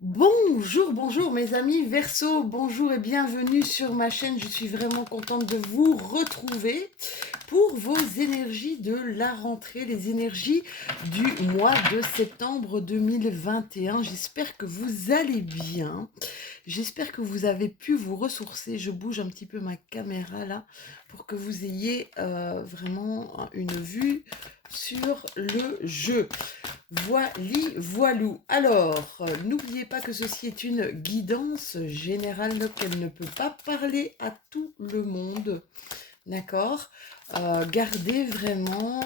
Bonjour, bonjour mes amis Verseau, bonjour et bienvenue sur ma chaîne. Je suis vraiment contente de vous retrouver pour vos énergies de la rentrée, les énergies du mois de septembre 2021. J'espère que vous allez bien. J'espère que vous avez pu vous ressourcer. Je bouge un petit peu ma caméra là pour que vous ayez vraiment une vue sur le jeu. Voili, voilou. Alors, n'oubliez pas que ceci est une guidance générale, qu'elle ne peut pas parler à tout le monde. D'accord. Gardez vraiment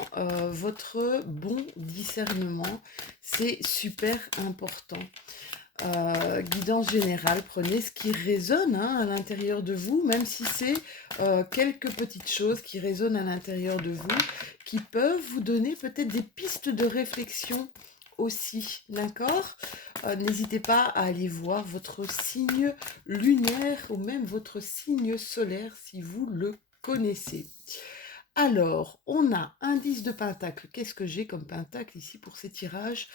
votre bon discernement. C'est super important. Guidance générale, prenez ce qui résonne à l'intérieur de vous, même si c'est quelques petites choses qui résonnent à l'intérieur de vous, qui peuvent vous donner peut-être des pistes de réflexion aussi, d'accord. N'hésitez pas à aller voir votre signe lunaire ou même votre signe solaire si vous le connaissez. Alors, on a un 10 de pentacle. Qu'est-ce que j'ai comme pentacle ici pour ces tirages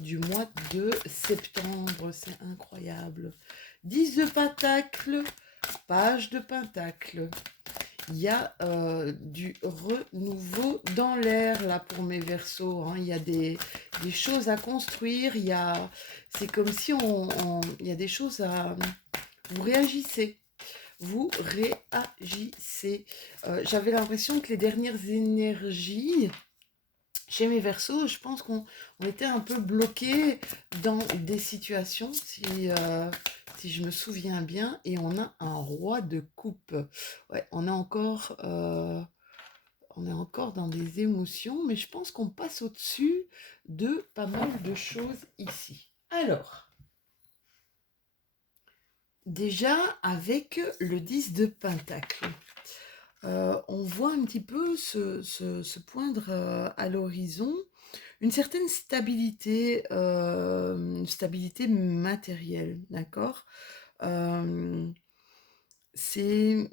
du mois de septembre? C'est incroyable. 10 de pentacle, page de pentacle. Il y a du renouveau dans l'air là pour mes Verseaux. Il y a des choses à construire. C'est comme si il y a des choses à... Vous réagissez. Vous réagissez. J'avais l'impression que les dernières énergies, chez mes Verseaux, je pense qu'on était un peu bloqués dans des situations, si je me souviens bien, et on a un roi de coupe. Ouais, on est encore dans des émotions, mais je pense qu'on passe au-dessus de pas mal de choses ici. Alors, déjà avec le 10 de Pentacle. On voit un petit peu se poindre à l'horizon une certaine stabilité, une stabilité matérielle, d'accord. Euh, c'est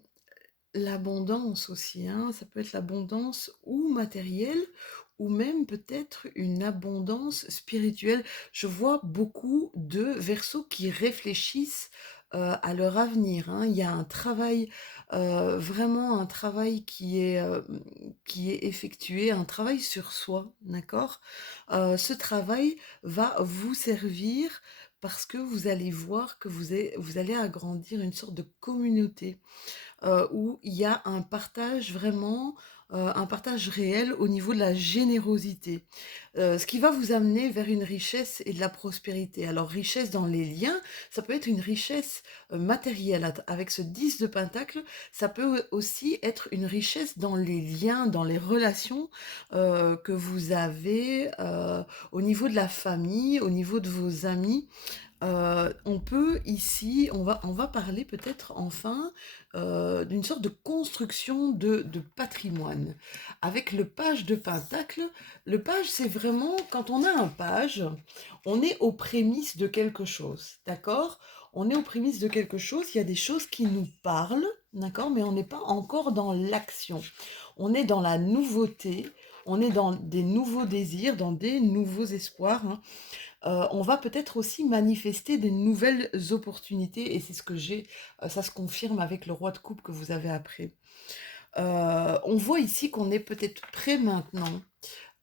l'abondance aussi, ça peut être l'abondance ou matérielle, ou même peut-être une abondance spirituelle. Je vois beaucoup de Verseaux qui réfléchissent à leur avenir. Il y a un travail, vraiment un travail qui est effectué, un travail sur soi, d'accord. Ce travail va vous servir parce que vous allez voir que vous allez agrandir une sorte de communauté où il y a un partage vraiment, un partage réel au niveau de la générosité. Ce qui va vous amener vers une richesse et de la prospérité. Alors richesse dans les liens, ça peut être une richesse matérielle avec ce 10 de pentacle, ça peut aussi être une richesse dans les liens, dans les relations que vous avez au niveau de la famille, au niveau de vos amis. On peut ici, on va parler peut-être enfin d'une sorte de construction de patrimoine. Avec le page de Pentacle, le page c'est vraiment, quand on a un page, on est aux prémices de quelque chose, d'accord. On est aux prémices de quelque chose, il y a des choses qui nous parlent, d'accord, mais on n'est pas encore dans l'action. On est dans la nouveauté, on est dans des nouveaux désirs, dans des nouveaux espoirs. On va peut-être aussi manifester des nouvelles opportunités et c'est ce que j'ai, ça se confirme avec le roi de coupe que vous avez après. On voit ici qu'on est peut-être prêt maintenant.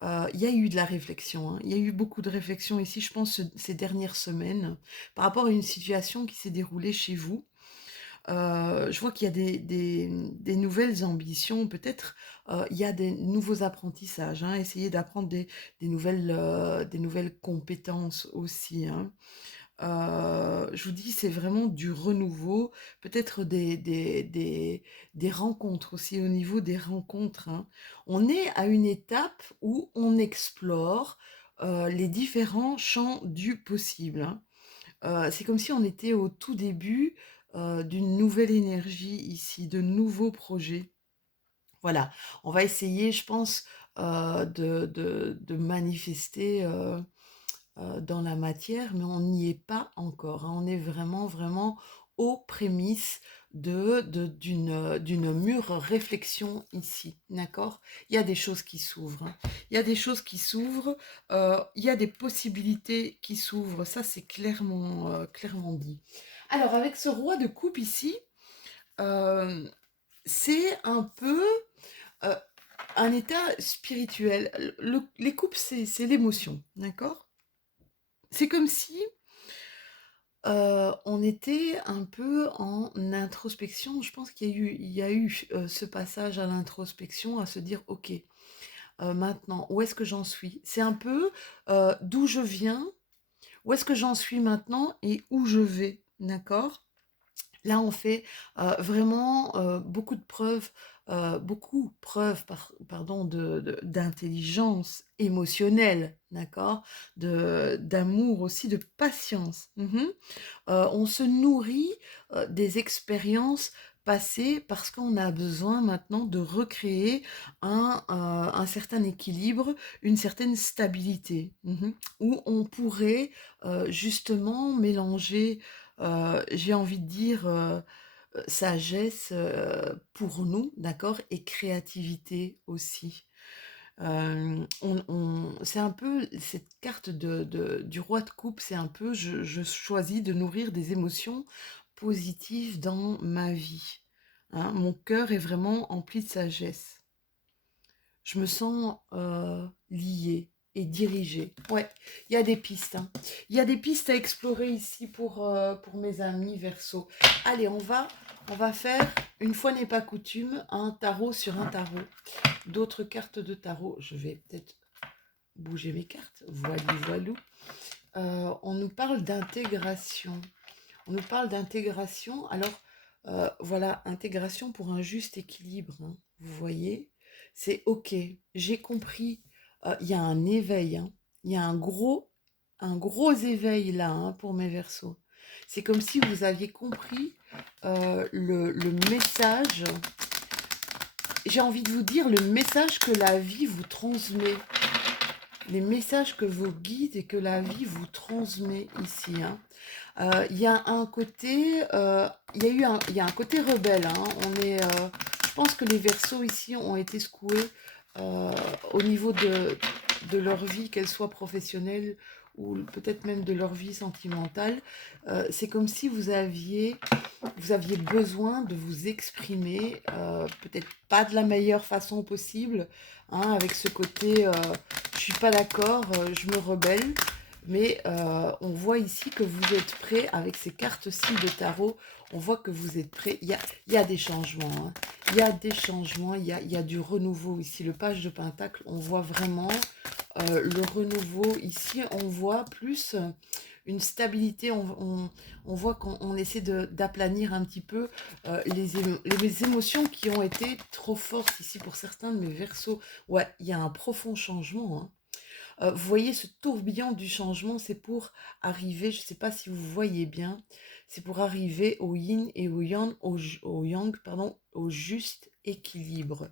Il y a eu de la réflexion, il y a eu beaucoup de réflexion ici, je pense, ces dernières semaines, par rapport à une situation qui s'est déroulée chez vous. Je vois qu'il y a des nouvelles ambitions, peut-être il y a des nouveaux apprentissages, essayer d'apprendre des nouvelles compétences aussi. Je vous dis, c'est vraiment du renouveau, peut-être des rencontres aussi, au niveau des rencontres. On est à une étape où on explore les différents champs du possible. C'est comme si on était au tout début d'une nouvelle énergie ici, de nouveaux projets. Voilà, on va essayer, je pense, de manifester dans la matière, mais on n'y est pas encore. On est vraiment, vraiment aux prémices d'une mûre réflexion ici, d'accord? Il y a des choses qui s'ouvrent, hein. Il y a des choses qui s'ouvrent, il y a des possibilités qui s'ouvrent, ça c'est clairement dit. Alors avec ce roi de coupe ici, euh, c'est un peu euh, un état spirituel. Les coupes, c'est l'émotion, d'accord? C'est comme si on était un peu en introspection. Je pense qu'il y a eu ce passage à l'introspection, à se dire, ok, maintenant, où est-ce que j'en suis? C'est un peu d'où je viens, où est-ce que j'en suis maintenant et où je vais, d'accord? Là, on fait vraiment beaucoup preuve, pardon, d'intelligence émotionnelle, d'accord? D'amour aussi, de patience. On se nourrit des expériences passées parce qu'on a besoin maintenant de recréer un certain équilibre, une certaine stabilité, où on pourrait justement mélanger, j'ai envie de dire, sagesse pour nous, d'accord, et créativité aussi. C'est un peu cette carte du roi de coupe, c'est un peu je choisis de nourrir des émotions positives dans ma vie, hein. Mon cœur est vraiment empli de sagesse. Je me sens liée et dirigée. Ouais, il y a des pistes, hein. Il y a des pistes à explorer ici pour mes amis Verseau. Allez, on va faire, une fois n'est pas coutume, un tarot sur un tarot. D'autres cartes de tarot. Je vais peut-être bouger mes cartes. Voilou. On nous parle d'intégration. On nous parle d'intégration. Alors, voilà, intégration pour un juste équilibre, hein. Vous voyez, c'est OK. J'ai compris. Il y a un éveil, hein. Il y a un gros éveil là, hein, pour mes Verseaux. C'est comme si vous aviez compris le message. J'ai envie de vous dire le message que la vie vous transmet. Les messages que vos guides et que la vie vous transmet ici, hein. Il y a un côté, il y a un côté rebelle, hein. Je pense que les Verseaux ici ont été secoués euh, au niveau de leur vie, qu'elle soit professionnelle ou peut-être même de leur vie sentimentale. C'est comme si vous aviez besoin de vous exprimer, peut-être pas de la meilleure façon possible, hein, avec ce côté je suis pas d'accord, je me rebelle. Mais on voit ici que vous êtes prêt avec ces cartes-ci de tarot. On voit que vous êtes prêt. Il y a des changements, hein. Il y a des changements, il y a du renouveau ici. Le page de Pentacle, on voit vraiment le renouveau. Ici, on voit plus une stabilité. On voit qu'on essaie d'aplanir un petit peu les émotions qui ont été trop fortes ici pour certains de mes Verseaux. Ouais, il y a un profond changement, hein. Vous voyez ce tourbillon du changement, c'est pour arriver, je ne sais pas si vous voyez bien, c'est pour arriver au yin et au yang, pardon, au juste équilibre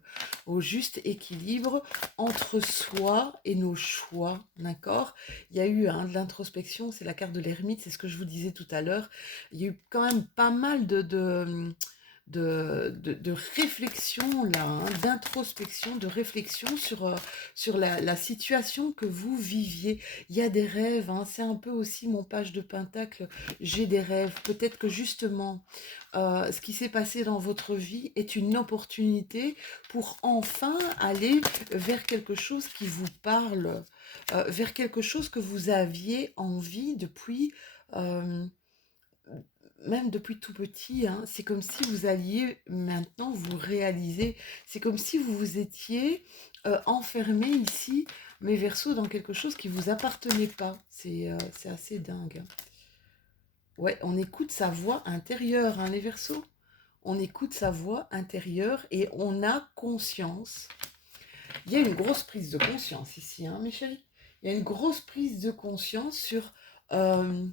entre soi et nos choix, d'accord? Il y a eu de l'introspection, c'est la carte de l'ermite, c'est ce que je vous disais tout à l'heure. Il y a eu quand même pas mal de réflexion là, hein, d'introspection, de réflexion sur la situation que vous viviez. Il y a des rêves, hein, c'est un peu aussi mon page de Pentacle. J'ai des rêves. Peut-être que justement, ce qui s'est passé dans votre vie est une opportunité pour enfin aller vers quelque chose qui vous parle, vers quelque chose que vous aviez envie depuis... euh, même depuis tout petit, hein. C'est comme si vous alliez maintenant vous réaliser, c'est comme si vous vous étiez enfermé ici, mes Verseaux, dans quelque chose qui ne vous appartenait pas. C'est assez dingue, hein. Ouais, on écoute sa voix intérieure, hein, les Verseaux. On écoute sa voix intérieure et on a conscience. Il y a une grosse prise de conscience ici, hein, mes chéris. Il y a une grosse prise de conscience euh,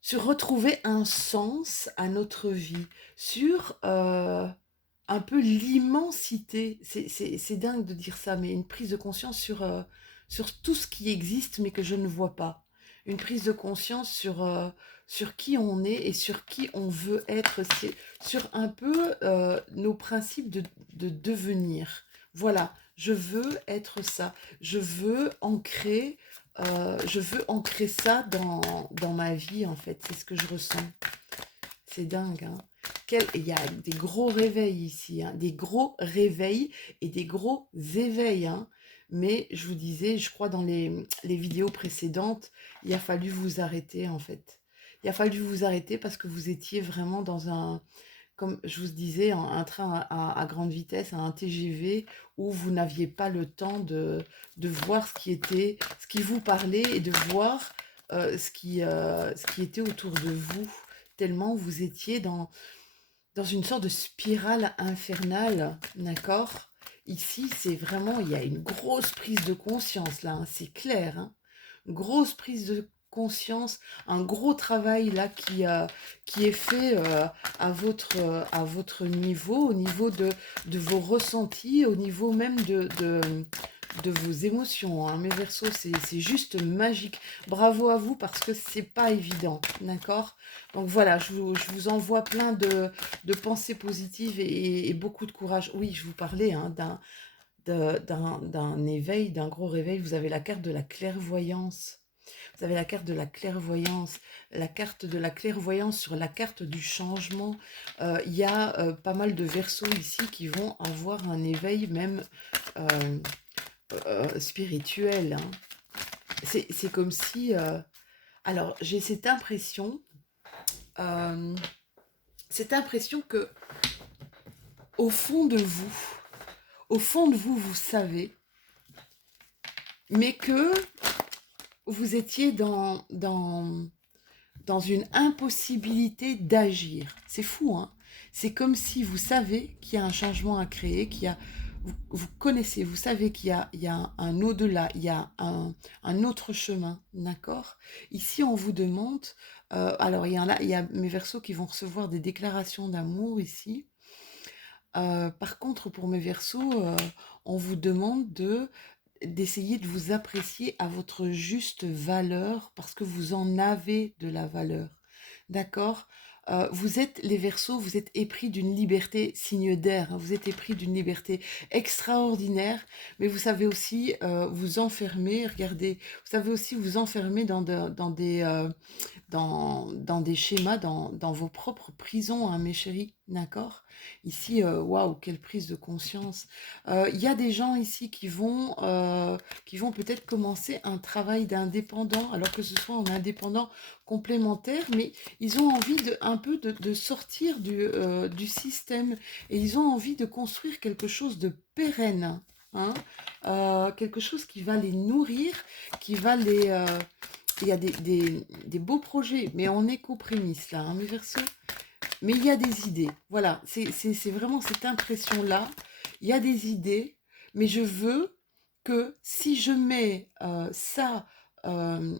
sur retrouver un sens à notre vie, sur un peu l'immensité. C'est dingue de dire ça, mais une prise de conscience sur tout ce qui existe mais que je ne vois pas. une prise de conscience sur qui on est et sur qui on veut être, sur un peu nos principes de devenir. Voilà, je veux être ça, je veux ancrer ça dans ma vie en fait, c'est ce que je ressens. C'est dingue, hein. Il y a des gros réveils ici, hein, des gros réveils et des gros éveils, hein. Mais je vous disais, je crois dans les vidéos précédentes, il a fallu vous arrêter en fait. Il a fallu vous arrêter parce que vous étiez vraiment dans un, comme je vous disais, un train à grande vitesse, un TGV, où vous n'aviez pas le temps de voir ce qui vous parlait et de voir ce qui était autour de vous, tellement vous étiez dans une sorte de spirale infernale, d'accord? Ici, c'est vraiment, il y a une grosse prise de conscience là, hein, c'est clair, hein. Grosse prise de conscience, un gros travail là qui est fait à votre niveau, au niveau de vos ressentis, au niveau même de vos émotions, hein. Mes Verseaux, c'est juste magique. Bravo à vous parce que c'est pas évident, d'accord? Donc voilà, je vous envoie plein de pensées positives et beaucoup de courage. Oui, je vous parlais hein, d'un éveil, d'un gros réveil. Vous avez la carte de la clairvoyance. Vous avez la carte de la clairvoyance, la carte de la clairvoyance sur la carte du changement. Il y a pas mal de Verseaux ici qui vont avoir un éveil même euh, spirituel, hein. C'est comme si... alors, j'ai euh, cette impression que au au fond de vous, vous savez, mais que vous étiez dans une impossibilité d'agir. C'est fou, hein? C'est comme si vous savez qu'il y a un changement à créer, vous connaissez, vous savez il y a un au-delà, il y a un autre chemin, d'accord? Ici, on vous demande, alors il y a mes Verseaux qui vont recevoir des déclarations d'amour ici. Par contre, pour mes Verseaux, on vous demande d'essayer de vous apprécier à votre juste valeur parce que vous en avez de la valeur. D'accord? Vous êtes les Verseaux, vous êtes épris d'une liberté signe d'air, hein, vous êtes épris d'une liberté extraordinaire, mais vous savez aussi vous enfermer, regardez, vous savez aussi vous enfermer dans des schémas, dans vos propres prisons, hein, mes chéris, d'accord? Ici, waouh, quelle prise de conscience. Il y a des gens ici qui vont peut-être commencer un travail d'indépendant, alors que ce soit en indépendant complémentaire, mais ils ont envie un peu de sortir du système et ils ont envie de construire quelque chose de pérenne, hein, quelque chose qui va les nourrir, qui va il y a des beaux projets, mais on est qu'aux prémices là, hein, mes Verseaux. Mais il y a des idées. Voilà, c'est vraiment cette impression-là. Il y a des idées, mais je veux que si je mets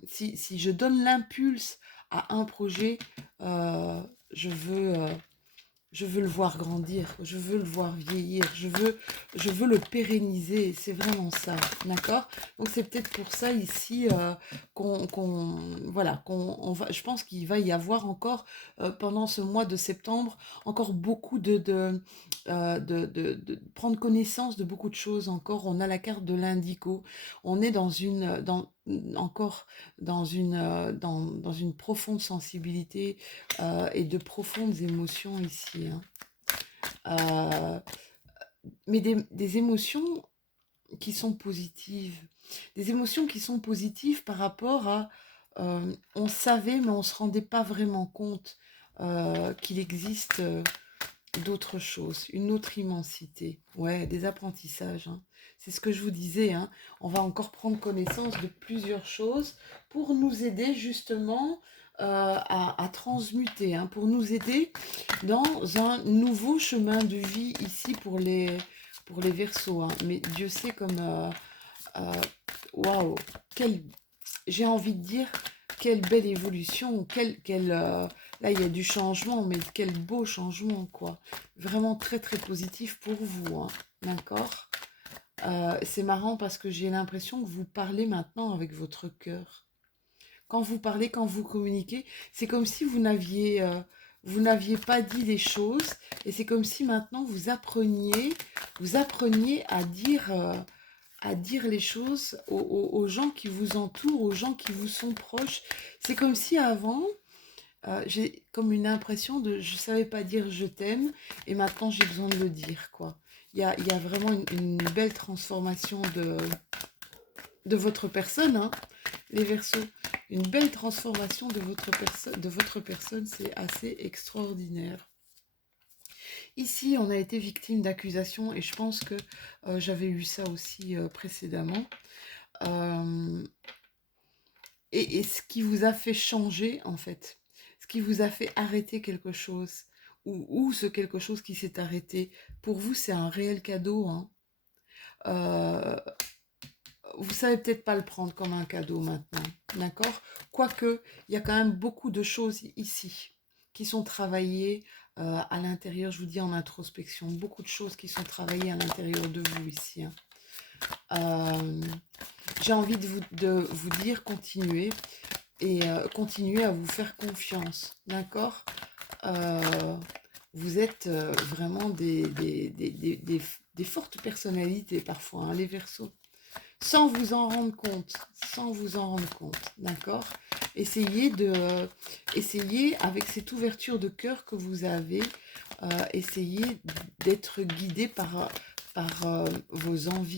si je donne l'impulse à un projet, euh, je veux, euh, je veux le voir grandir, je veux le voir vieillir, je veux le pérenniser, c'est vraiment ça, d'accord? Donc c'est peut-être pour ça ici voilà, je pense qu'il va y avoir encore pendant ce mois de septembre encore beaucoup de prendre connaissance de beaucoup de choses encore. On a la carte de l'indigo, on est encore dans une profonde sensibilité et de profondes émotions ici, hein. Euh, mais des émotions qui sont positives. Des émotions qui sont positives par rapport à... on savait, mais on ne se rendait pas vraiment compte qu'il existe d'autres choses, une autre immensité. Ouais, des apprentissages, hein. C'est ce que je vous disais, hein. On va encore prendre connaissance de plusieurs choses pour nous aider justement à transmuter, hein, pour nous aider dans un nouveau chemin de vie ici pour les Verseaux, hein. Mais Dieu sait comme... euh, waouh, quel, j'ai envie de dire, quelle belle évolution, là il y a du changement, mais quel beau changement, quoi. Vraiment très très positif pour vous, hein. D'accord? C'est marrant parce que j'ai l'impression que vous parlez maintenant avec votre cœur. Quand vous parlez, quand vous communiquez, c'est comme si vous n'aviez pas dit les choses, et c'est comme si maintenant vous appreniez à dire les choses aux gens qui vous entourent, aux gens qui vous sont proches. C'est comme si avant, j'ai comme une impression de je savais pas dire je t'aime et maintenant j'ai besoin de le dire, quoi. Il y a vraiment une belle transformation de votre personne, hein, les Verseaux. Une belle transformation de votre personne, c'est assez extraordinaire. Ici, on a été victime d'accusations et je pense que j'avais eu ça aussi précédemment. Euh, et ce qui vous a fait changer, en fait, ce qui vous a fait arrêter quelque chose, ou ce quelque chose qui s'est arrêté, pour vous, c'est un réel cadeau, hein. Euh, vous savez peut-être pas le prendre comme un cadeau maintenant, d'accord? Quoique, il y a quand même beaucoup de choses ici qui sont travaillées à l'intérieur, je vous dis en introspection, beaucoup de choses qui sont travaillées à l'intérieur de vous ici, hein. Euh, j'ai envie de vous dire, continuez, et continuez à vous faire confiance, d'accord? Euh, vous êtes vraiment des fortes personnalités parfois, hein, les Verseaux. Sans vous en rendre compte, sans vous en rendre compte, d'accord? Essayez essayez avec cette ouverture de cœur que vous avez, essayez d'être guidé par vos envies.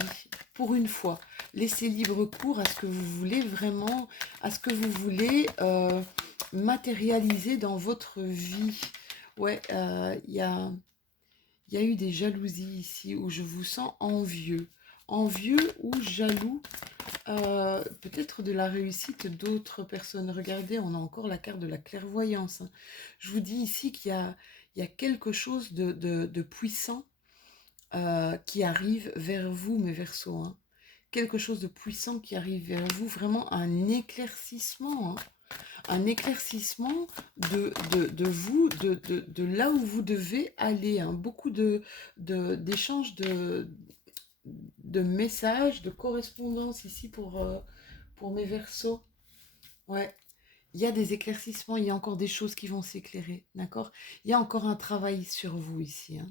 Pour une fois, laissez libre cours à ce que vous voulez vraiment, à ce que vous voulez matérialiser dans votre vie. Ouais, il y a eu des jalousies ici où je vous sens envieux. Envieux ou jaloux, peut-être de la réussite d'autres personnes. Regardez, on a encore la carte de la clairvoyance, hein. Je vous dis ici il y a quelque chose de puissant qui arrive vers vous, mes Verseaux, hein. Quelque chose de puissant qui arrive vers vous, vraiment un éclaircissement, hein. Un éclaircissement de vous, de là où vous devez aller, hein. Beaucoup d'échanges de messages, de correspondance ici pour mes Verseaux. Ouais, il y a des éclaircissements, il y a encore des choses qui vont s'éclairer, d'accord? Il y a encore un travail sur vous ici, hein.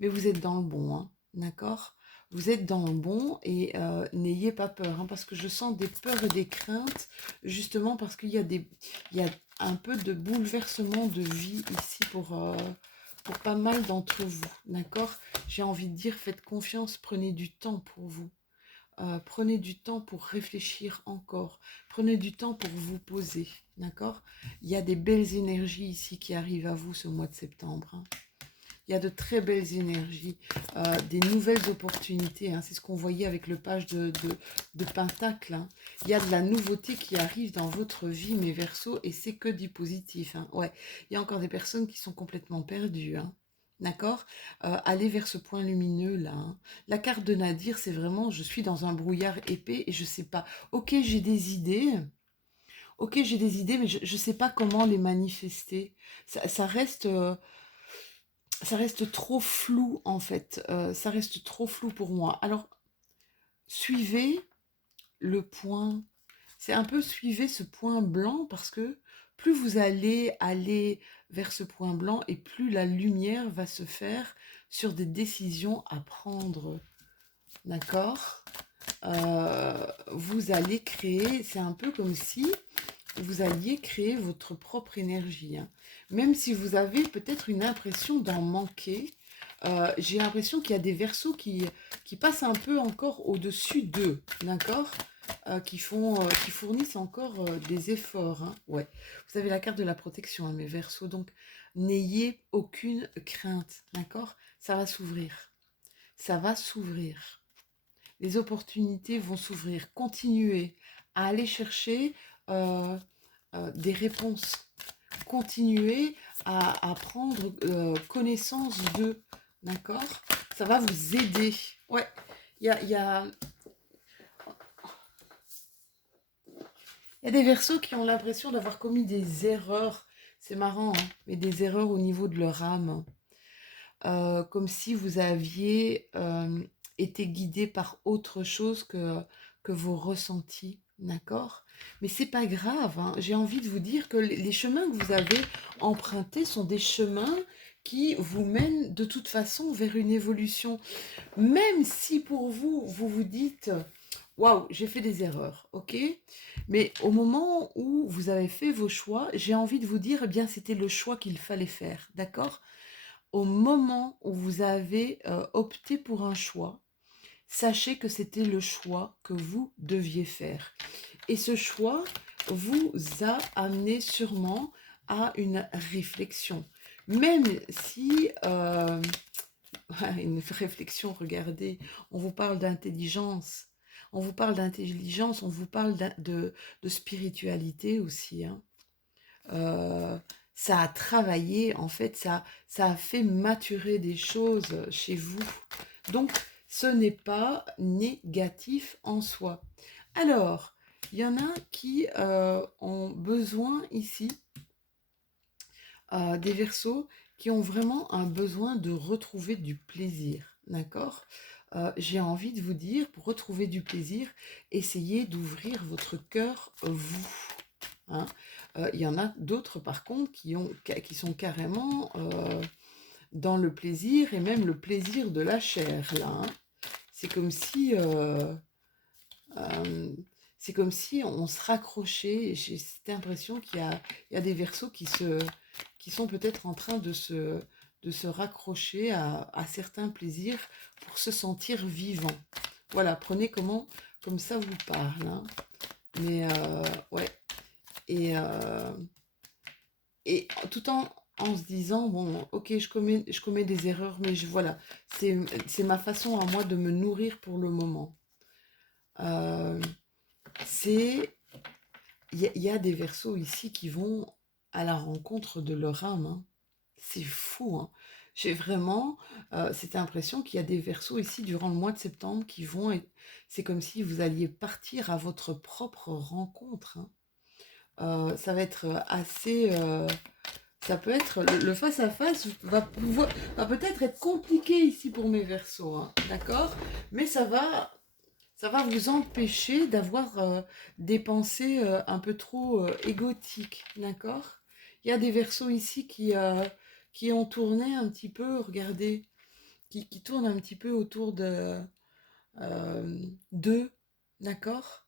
Mais vous êtes dans le bon, hein, d'accord? Vous êtes dans le bon et n'ayez pas peur, hein, parce que je sens des peurs et des craintes, justement parce il y a un peu de bouleversement de vie ici pour pas mal d'entre vous, d'accord? J'ai envie de dire, faites confiance, prenez du temps pour vous. Prenez du temps pour réfléchir encore. Prenez du temps pour vous poser, d'accord? Il y a des belles énergies ici qui arrivent à vous ce mois de septembre, hein. Il y a de très belles énergies, des nouvelles opportunités, hein. C'est ce qu'on voyait avec le page de Pentacle, hein. Il y a de la nouveauté qui arrive dans votre vie, mes Verseaux, et c'est que du positif, hein. Ouais, il y a encore des personnes qui sont complètement perdues, hein. D'accord? Allez vers ce point lumineux là, hein. La carte de Nadir, c'est vraiment je suis dans un brouillard épais et je sais pas. Ok, j'ai des idées. Ok, j'ai des idées, mais je ne sais pas comment les manifester. Ça reste trop flou en fait. Ça reste trop flou pour moi. Alors, suivez le point. C'est un peu suivez ce point blanc parce que plus vous allez aller vers ce point blanc et plus la lumière va se faire sur des décisions à prendre. D'accord? Vous allez créer, c'est un peu comme si vous alliez créer votre propre énergie, hein. Même si vous avez peut-être une impression d'en manquer, j'ai l'impression qu'il y a des Verseaux qui passent un peu encore au-dessus d'eux, d'accord? Qui fournissent encore des efforts, hein. Ouais. Vous avez la carte de la protection, hein, mes Verseaux, donc n'ayez aucune crainte, d'accord? Ça va s'ouvrir. Ça va s'ouvrir. Les opportunités vont s'ouvrir. Continuez à aller chercher des réponses. Continuez à prendre connaissance d'eux. D'accord? Ça va vous aider. Ouais, il y a des Verseaux qui ont l'impression d'avoir commis des erreurs. C'est marrant, hein, mais des erreurs au niveau de leur âme. Comme si vous aviez été guidé par autre chose que vos ressentis. d'accord? Mais c'est pas grave, hein. J'ai envie de vous dire que les chemins que vous avez empruntés sont des chemins qui vous mènent de toute façon vers une évolution. Même si pour vous, vous vous dites, waouh, j'ai fait des erreurs, ok? Mais au moment où vous avez fait vos choix, j'ai envie de vous dire, eh bien, c'était le choix qu'il fallait faire, d'accord? Au moment où vous avez opté pour un choix, sachez que c'était le choix que vous deviez faire. Et ce choix vous a amené sûrement à une réflexion. Même si, une réflexion, regardez, on vous parle d'intelligence, on vous parle de spiritualité aussi, hein. Euh, Ça a travaillé, en fait, ça a fait maturer des choses chez vous. Donc, ce n'est pas négatif en soi. Alors, il y en a qui ont besoin ici, des Verseaux, qui ont vraiment un besoin de retrouver du plaisir, d'accord? J'ai envie de vous dire, pour retrouver du plaisir, essayez d'ouvrir votre cœur, vous. Hein. Il y en a d'autres, par contre, qui sont carrément dans le plaisir, et même le plaisir de la chair, là. Hein. C'est comme si... euh, c'est comme si on se raccrochait. J'ai cette impression il y a des Verseaux qui sont peut-être en train de se raccrocher à certains plaisirs pour se sentir vivant. Voilà, prenez comme ça vous parle. Hein. Mais ouais. Et, euh, et tout en se disant, bon, ok, je commets des erreurs, mais voilà, c'est ma façon à moi de me nourrir pour le moment. Euh, c'est il y a des Verseaux ici qui vont à la rencontre de leur âme. Hein. C'est fou. Hein. J'ai vraiment cette impression qu'il y a des Verseaux ici durant le mois de septembre qui vont... C'est comme si vous alliez partir à votre propre rencontre. Hein. Ça va être assez... ça peut être... Le face-à-face va peut-être être compliqué ici pour mes Verseaux. Hein, d'accord? Mais ça va vous empêcher d'avoir des pensées un peu trop égotiques, d'accord? Il y a des Verseaux ici qui ont tourné un petit peu, regardez, qui tournent un petit peu autour d'eux, d'accord?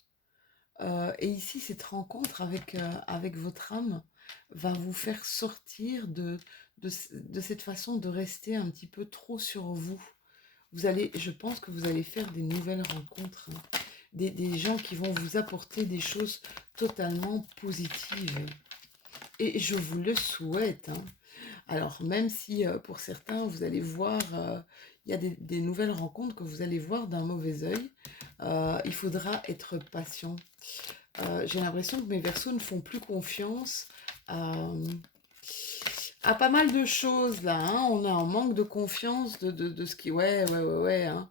Et ici, cette rencontre avec votre âme va vous faire sortir de cette façon de rester un petit peu trop sur vous. Je pense que vous allez faire des nouvelles rencontres, hein. Des gens qui vont vous apporter des choses totalement positives. Et je vous le souhaite. Hein. Alors, même si pour certains, vous allez voir, il y a des nouvelles rencontres que vous allez voir d'un mauvais œil, il faudra être patient. J'ai l'impression que mes Verseaux ne font plus confiance à pas mal de choses là. Hein. On a un manque de confiance de ce qui... Ouais. Hein.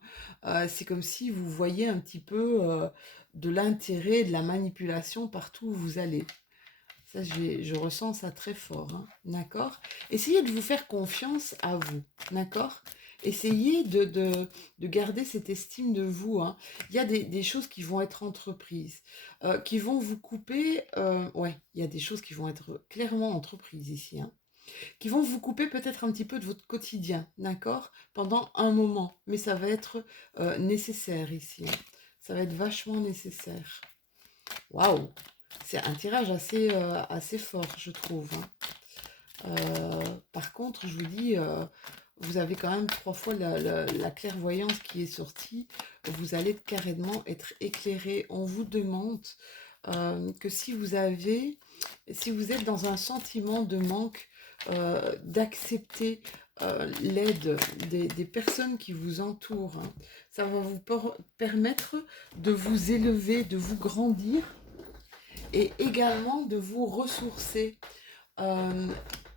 C'est comme si vous voyez un petit peu de l'intérêt, de la manipulation partout où vous allez. Ça, je ressens ça très fort. Hein. D'accord? Essayez de vous faire confiance à vous. D'accord? Essayez de garder cette estime de vous. Hein. Il y a des choses qui vont être entreprises, qui vont vous couper. Ouais, il y a des choses qui vont être clairement entreprises ici. Hein, qui vont vous couper peut-être un petit peu de votre quotidien, d'accord? Pendant un moment. Mais ça va être nécessaire ici. Hein. Ça va être vachement nécessaire. Waouh! C'est un tirage assez fort, je trouve. Hein. Par contre, je vous dis, vous avez quand même 3 fois la clairvoyance qui est sortie. Vous allez carrément être éclairé. On vous demande que si vous êtes dans un sentiment de manque, d'accepter l'aide des personnes qui vous entourent. Hein. Ça va vous permettre de vous élever, de vous grandir et également de vous ressourcer. Euh,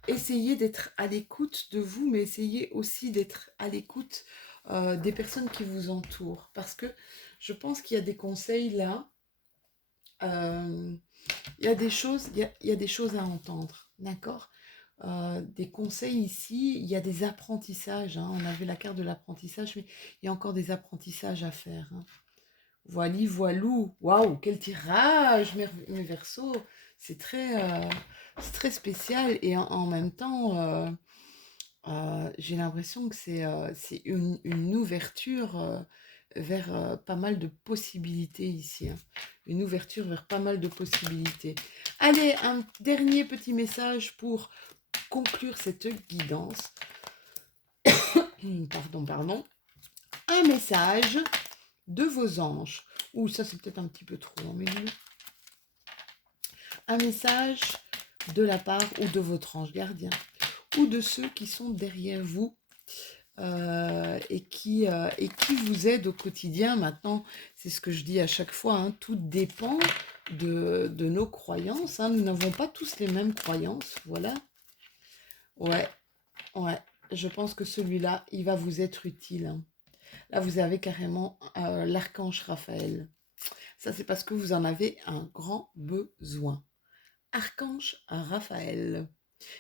Essayez d'être à l'écoute de vous, mais essayez aussi d'être à l'écoute des personnes qui vous entourent. Parce que je pense qu'il y a des conseils là, euh, il y a des choses à entendre, d'accord? Des conseils ici, il y a des apprentissages. Hein. On avait la carte de l'apprentissage, mais il y a encore des apprentissages à faire. Hein. Voili, voilou. Waouh, quel tirage, mes Verseaux. C'est très spécial et en même temps, j'ai l'impression que c'est une ouverture vers pas mal de possibilités ici, hein. Une ouverture vers pas mal de possibilités. Allez, un dernier petit message pour conclure cette guidance. Pardon, pardon. Un message de vos anges. Ouh, ça c'est peut-être un petit peu trop en milieu. Un message de la part ou de votre ange gardien ou de ceux qui sont derrière vous et qui vous aident au quotidien. Maintenant, c'est ce que je dis à chaque fois, hein, tout dépend de nos croyances, hein. Nous n'avons pas tous les mêmes croyances, voilà. Ouais, ouais, je pense que celui-là, il va vous être utile, hein. Là, vous avez carrément l'archange Raphaël. Ça, c'est parce que vous en avez un grand besoin. Archange Raphaël.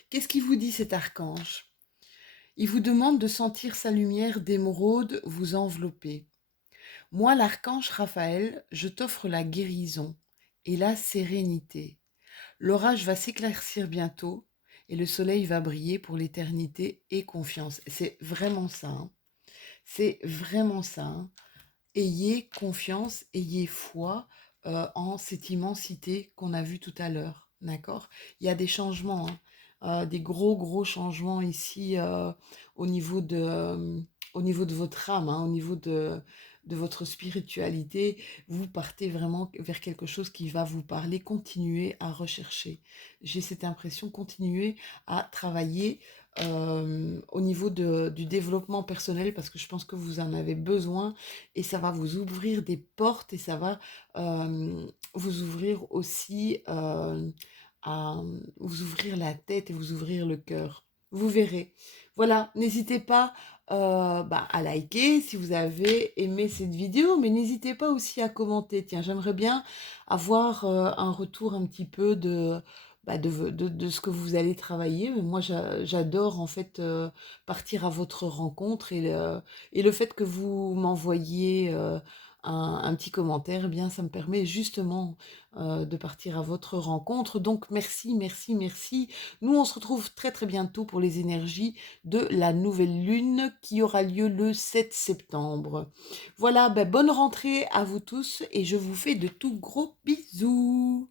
Qu'est-ce qu'il vous dit cet archange? Il vous demande de sentir sa lumière d'émeraude vous envelopper. Moi, l'archange Raphaël, je t'offre la guérison et la sérénité. L'orage va s'éclaircir bientôt et le soleil va briller pour l'éternité et confiance. C'est vraiment ça, hein. C'est vraiment ça, hein. Ayez confiance, ayez foi en cette immensité qu'on a vue tout à l'heure, d'accord? Il y a des changements, hein, des gros changements ici au niveau de votre âme, hein, au niveau de votre spiritualité. Vous partez vraiment vers quelque chose qui va vous parler. Continuez à rechercher. J'ai cette impression, continuez à travailler au niveau du développement personnel parce que je pense que vous en avez besoin et ça va vous ouvrir des portes et ça va vous ouvrir aussi à vous ouvrir la tête et vous ouvrir le cœur. Vous verrez. Voilà, n'hésitez pas à liker si vous avez aimé cette vidéo, mais n'hésitez pas aussi à commenter. Tiens, j'aimerais bien avoir un retour un petit peu de ce que vous allez travailler. Mais moi, j'adore en fait partir à votre rencontre et le fait que vous m'envoyiez un petit commentaire, eh bien, ça me permet justement de partir à votre rencontre. Donc, merci, merci, merci. Nous, on se retrouve très, très bientôt pour les énergies de la nouvelle lune qui aura lieu le 7 septembre. Voilà, bonne rentrée à vous tous et je vous fais de tout gros bisous.